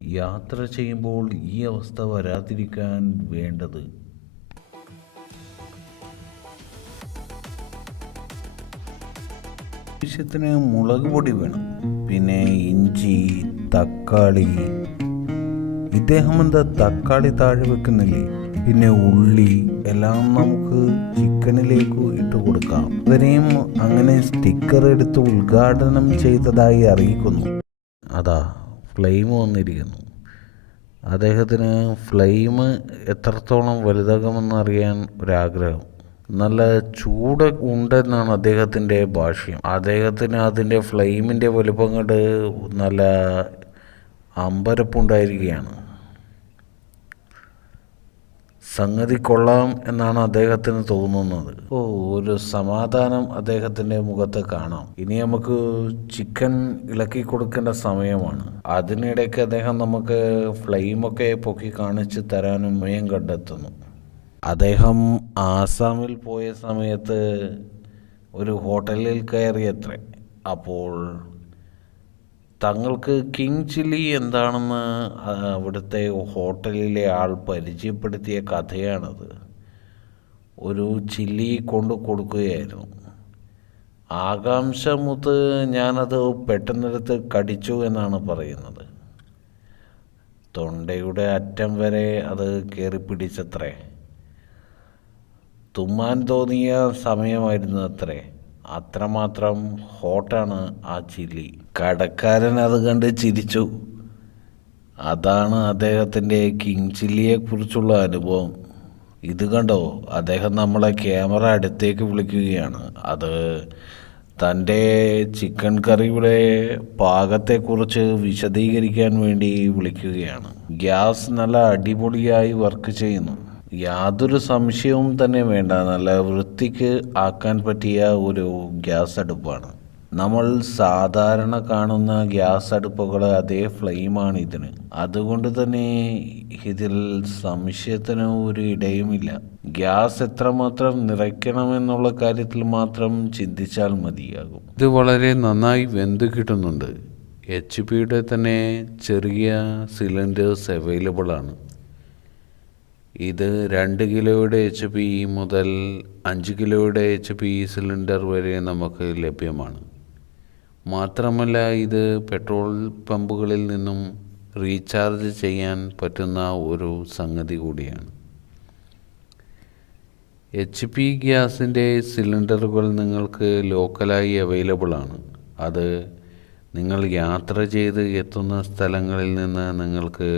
യാത്ര ചെയ്യുമ്പോൾ ഈ അവസ്ഥ വരാതിരിക്കാൻ വേണ്ടത് ആവശ്യത്തിന് മുളക് പൊടി വേണം, പിന്നെ ഇഞ്ചി, തക്കാളി. ഇദ്ദേഹം എന്താ തക്കാളി താഴെ വെക്കുന്നില്ലേ? പിന്നെ ഉള്ളി എല്ലാം നമുക്ക് ചിക്കനിലേക്ക് ഇട്ട് കൊടുക്കാം. ഇവരെയും അങ്ങനെ സ്റ്റിക്കർ എടുത്ത് ഉദ്ഘാടനം ചെയ്തതായി അറിയിക്കുന്നു. അതാ ഫ്ലെയിം വന്നിരിക്കുന്നു. അദ്ദേഹത്തിന് ഫ്ലെയിം എത്രത്തോളം വലുതാകുമെന്ന് അറിയാൻ ഒരാഗ്രഹം. നല്ല ചൂട് ഉണ്ടെന്നാണ് അദ്ദേഹത്തിൻ്റെ ഭാഷ്യം. അദ്ദേഹത്തിന് അതിൻ്റെ ഫ്ലെയിമിൻ്റെ വലുപ്പം കൊണ്ട് നല്ല അമ്പരപ്പുണ്ടായിരിക്കുകയാണ്. സംഗതി കൊള്ളാം എന്നാണ് അദ്ദേഹത്തിന് തോന്നുന്നത്. ഒരു സമാധാനം അദ്ദേഹത്തിൻ്റെ മുഖത്ത് കാണാം. ഇനി നമുക്ക് ചിക്കൻ ഇളക്കി കൊടുക്കേണ്ട സമയമാണ്. അതിനിടയ്ക്ക് അദ്ദേഹം നമുക്ക് ഫ്ലെയിമൊക്കെ പൊക്കി കാണിച്ച് തരാനും സമയം കണ്ടെത്തുന്നു. അദ്ദേഹം ആസാമിൽ പോയ സമയത്ത് ഒരു ഹോട്ടലിൽ കയറിയത്രേ. അപ്പോൾ തങ്ങൾക്ക് കിങ് ചില്ലി എന്താണെന്ന് അവിടുത്തെ ഹോട്ടലിലെ ആൾ പരിചയപ്പെടുത്തിയ കഥയാണത്. ഒരു ചില്ലി കൊണ്ടു കൊടുക്കുകയായിരുന്നു. ആകാംക്ഷ മൂത്ത് ഞാനത് പെട്ടെന്നെടുത്ത് കടിച്ചു എന്നാണ് പറയുന്നത്. തൊണ്ടയുടെ അറ്റം വരെ അത് കയറി പിടിച്ചത്രേ. തുമ്മാൻ തോന്നിയ സമയമായിരുന്നു അത്രേ. അത്രമാത്രം ഹോട്ടാണ് ആ ചില്ലി. കടക്കാരൻ അത് കണ്ട് ചിരിച്ചു. അതാണ് അദ്ദേഹത്തിൻ്റെ കിങ് ചില്ലിയെ കുറിച്ചുള്ള അനുഭവം. ഇത് കണ്ടോ, അദ്ദേഹം നമ്മളെ ക്യാമറ അടുത്തേക്ക് വിളിക്കുകയാണ്. അത് തൻ്റെ ചിക്കൻ കറിയുടെ പാകത്തെക്കുറിച്ച് വിശദീകരിക്കാൻ വേണ്ടി വിളിക്കുകയാണ്. ഗ്യാസ് നല്ല അടിപൊളിയായി വർക്ക് ചെയ്യുന്നു. യാതൊരു സംശയവും തന്നെ വേണ്ട, നല്ല വൃത്തിക്ക് ആക്കാൻ പറ്റിയ ഒരു ഗ്യാസ് അടുപ്പാണ്. നമ്മൾ സാധാരണ കാണുന്ന ഗ്യാസ് അടുപ്പുകൾ അതേ ഫ്ലെയിമാണ് ഇതിന്. അതുകൊണ്ട് തന്നെ ഇതിൽ സംശയത്തിന് ഒരു ഇടയുമില്ല. ഗ്യാസ് എത്രമാത്രം നിറയ്ക്കണമെന്നുള്ള കാര്യത്തിൽ മാത്രം ചിന്തിച്ചാൽ മതിയാകും. ഇത് വളരെ നന്നായി വെന്ത് കിട്ടുന്നുണ്ട്. HP തന്നെ ചെറിയ സിലിണ്ടേഴ്സ് അവൈലബിൾ ആണ്. ഇത് 2 കിലോയുടെ HP മുതൽ 5 കിലോയുടെ HP സിലിണ്ടർ വരെ നമുക്ക് ലഭ്യമാണ്. മാത്രമല്ല ഇത് പെട്രോൾ പമ്പുകളിൽ നിന്നും റീചാർജ് ചെയ്യാൻ പറ്റുന്ന ഒരു സംഗതി കൂടിയാണ്. HP ഗ്യാസിൻ്റെ സിലിണ്ടറുകൾ നിങ്ങൾക്ക് ലോക്കലായി അവൈലബിൾ ആണ്. അത് നിങ്ങൾ യാത്ര ചെയ്ത് എത്തുന്ന സ്ഥലങ്ങളിൽ നിന്ന് നിങ്ങൾക്ക്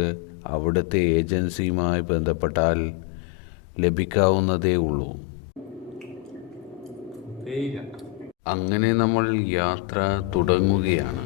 അവിടുത്തെ ഏജൻസിയുമായി ബന്ധപ്പെട്ടാൽ ലഭിക്കാവുന്നതേ ഉള്ളൂ. അങ്ങനെ നമ്മൾ യാത്ര തുടങ്ങുകയാണ്.